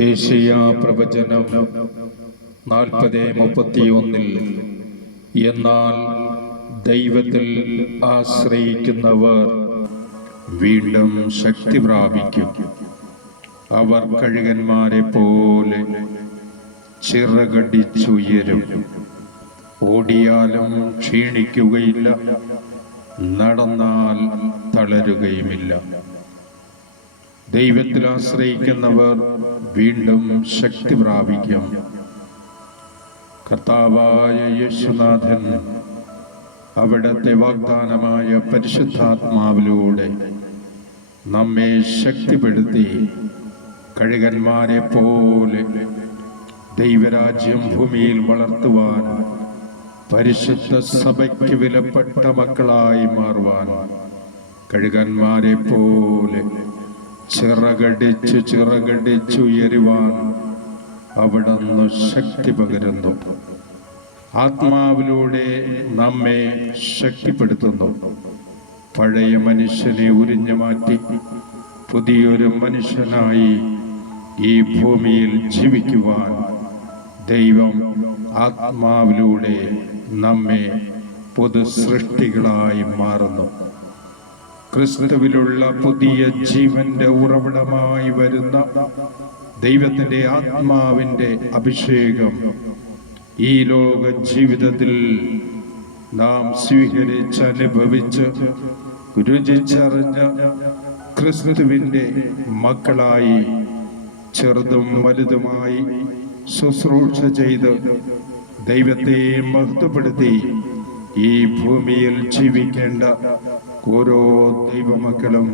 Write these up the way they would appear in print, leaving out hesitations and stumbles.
ഏശയ്യാ പ്രവചനം 40:31. എന്നാൽ ദൈവത്തിൽ ആശ്രയിക്കുന്നവർ വീണ്ടും ശക്തി പ്രാപിക്കും. അവർ കഴുകന്മാരെ പോലെ ചിറകടിച്ചുയരും. ഓടിയാലും ക്ഷീണിക്കുകയില്ല, നടന്നാൽ തളരുകയുമില്ല. ദൈവത്തിൽ ആശ്രയിക്കുന്നവർ വീണ്ടും ശക്തി പ്രാപിക്കും. കർത്താവായ യേശുനാഥൻ അവിടുത്തെ വാഗ്ദാനമായ പരിശുദ്ധാത്മാവിലൂടെ നമ്മെ ശക്തിപ്പെടുത്തി കഴുകന്മാരെ പോലെ ദൈവരാജ്യം ഭൂമിയിൽ വളർത്തുവാൻ, പരിശുദ്ധ സഭയ്ക്ക് വിലപ്പെട്ട മക്കളായി മാറുവാൻ, കഴുകന്മാരെ പോലെ ചിറകടിച്ചുയരുവാൻ അവിടുന്ന് ശക്തി പകരുന്നു. ആത്മാവിലൂടെ നമ്മെ ശക്തിപ്പെടുത്തുന്നു. പഴയ മനുഷ്യനെ ഉരിഞ്ഞു മാറ്റി പുതിയൊരു മനുഷ്യനായി ഈ ഭൂമിയിൽ ജീവിക്കുവാൻ ദൈവം ആത്മാവിലൂടെ നമ്മെ പുതു സൃഷ്ടികളായി മാറുന്നു. ക്രിസ്തുവിലുള്ള പുതിയ ജീവന്റെ ഉറവിടമായി വരുന്ന ദൈവത്തിന്റെ ആത്മാവിന്റെ അഭിഷേകം ഈ ലോക ജീവിതത്തിൽ നാം സ്വീകരിച്ചനുഭവിച്ച് രുചിച്ചറിഞ്ഞ ക്രിസ്തുവിന്റെ മക്കളായി ചെറുതും വലുതുമായി ശുശ്രൂഷ ചെയ്ത് ദൈവത്തെ മഹത്വപ്പെടുത്തി ഈ ഭൂമിയിൽ ജീവിക്കേണ്ട ഓരോ ദൈവമക്കളും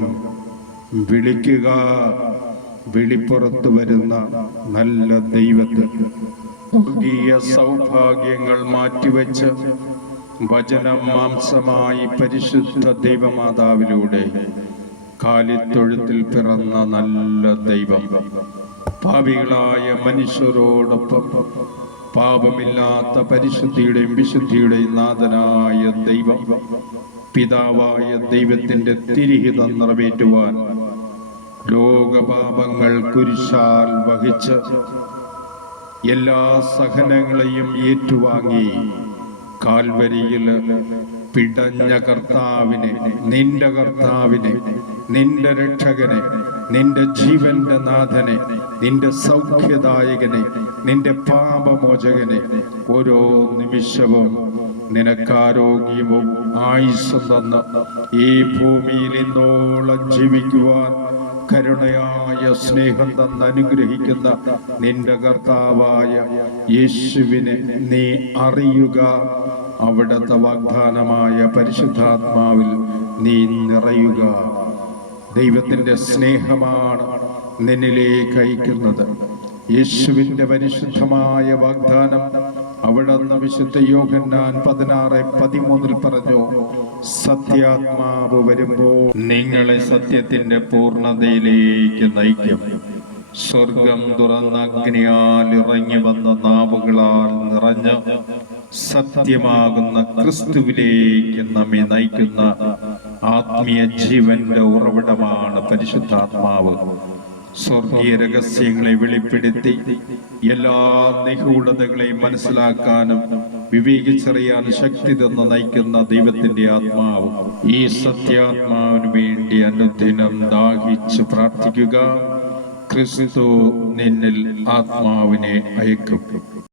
വിളിക്കുക, വിളിപ്പുറത്ത് വരുന്ന നല്ല ദൈവത്തെ. സ്വർഗീയ സൗഭാഗ്യങ്ങൾ മാറ്റിവെച്ച് വചനം മാംസമായി പരിശുദ്ധ ദൈവമാതാവിലൂടെ കാലിത്തൊഴുത്തിൽ പിറന്ന നല്ല ദൈവം പാപികളായ മനുഷ്യരോടൊപ്പം പാപമില്ലാത്ത പരിശുദ്ധിയുടെയും വിശുദ്ധിയുടെയും നാഥനായ ദൈവം പിതാവായ ദൈവത്തിന്റെ തിരുഹിതം നിറവേറ്റുവാൻ ലോകപാപങ്ങൾ കുരിശാൽ വഹിച്ച് എല്ലാ സഹനങ്ങളെയും ഏറ്റുവാങ്ങി കാൽവരിയിൽ പിടഞ്ഞ കർത്താവിനെ, നിന്റെ കർത്താവിനെ, നിന്റെ രക്ഷകനെ, നിന്റെ ജീവന്റെ നാഥനെ, നിന്റെ സൗഖ്യദായകനെ, നിന്റെ പാപമോചകനെ ഓരോ നിമിഷവും നിനക്കാരോഗ്യവും ആയുസ്സും തന്ന് ഈ ഭൂമിയിൽ ഇന്നോളം ജീവിക്കുവാൻ കരുണയായ സ്നേഹം തന്ന് അനുഗ്രഹിക്കുന്ന നിന്റെ കർത്താവായ യേശുവിനെ നീ അറിയുക. അവിടുത്തെ വാഗ്ദാനമായ പരിശുദ്ധാത്മാവിൽ നീ നിറയുക. ദൈവത്തിന്റെ സ്നേഹമാണ് നിന്നിലേക്ക് അയക്കുന്നത്. യേശുവിന്റെ പരിശുദ്ധമായ വാഗ്ദാനം അവിടുന്ന് വിശുദ്ധ യോഹന്നാൻ 16:13 പറഞ്ഞു, സത്യാത്മാവ് വരുമ്പോൾ നിങ്ങളെ സത്യത്തിന്റെ പൂർണ്ണതയിലേക്ക് നയിക്കും. സ്വർഗം തുറന്ന അഗ്നിയാൽ ഇറങ്ങി വന്ന നാവുകളാൽ നിറഞ്ഞ സത്യമാകുന്ന ക്രിസ്തുവിലേക്ക് നമ്മെ നയിക്കുന്ന ആത്മീയ ജീവന്റെ ഉറവിടമാണ് പരിശുദ്ധാത്മാവ്. സ്വർഗീയ രഹസ്യങ്ങളെ വെളിപ്പെടുത്തി എല്ലാ നിഗൂഢതകളെയും മനസ്സിലാക്കാനും വിവേകിച്ചറിയാൻ ശക്തി തന്ന് നയിക്കുന്ന ദൈവത്തിന്റെ ആത്മാവ്. ഈ സത്യാത്മാവിന് വേണ്ടി അനുദിനം ദാഹിച്ച് പ്രാർത്ഥിക്കുക. ക്രിസ്തു നിന്നിൽ ആത്മാവിനെ അയക്കും.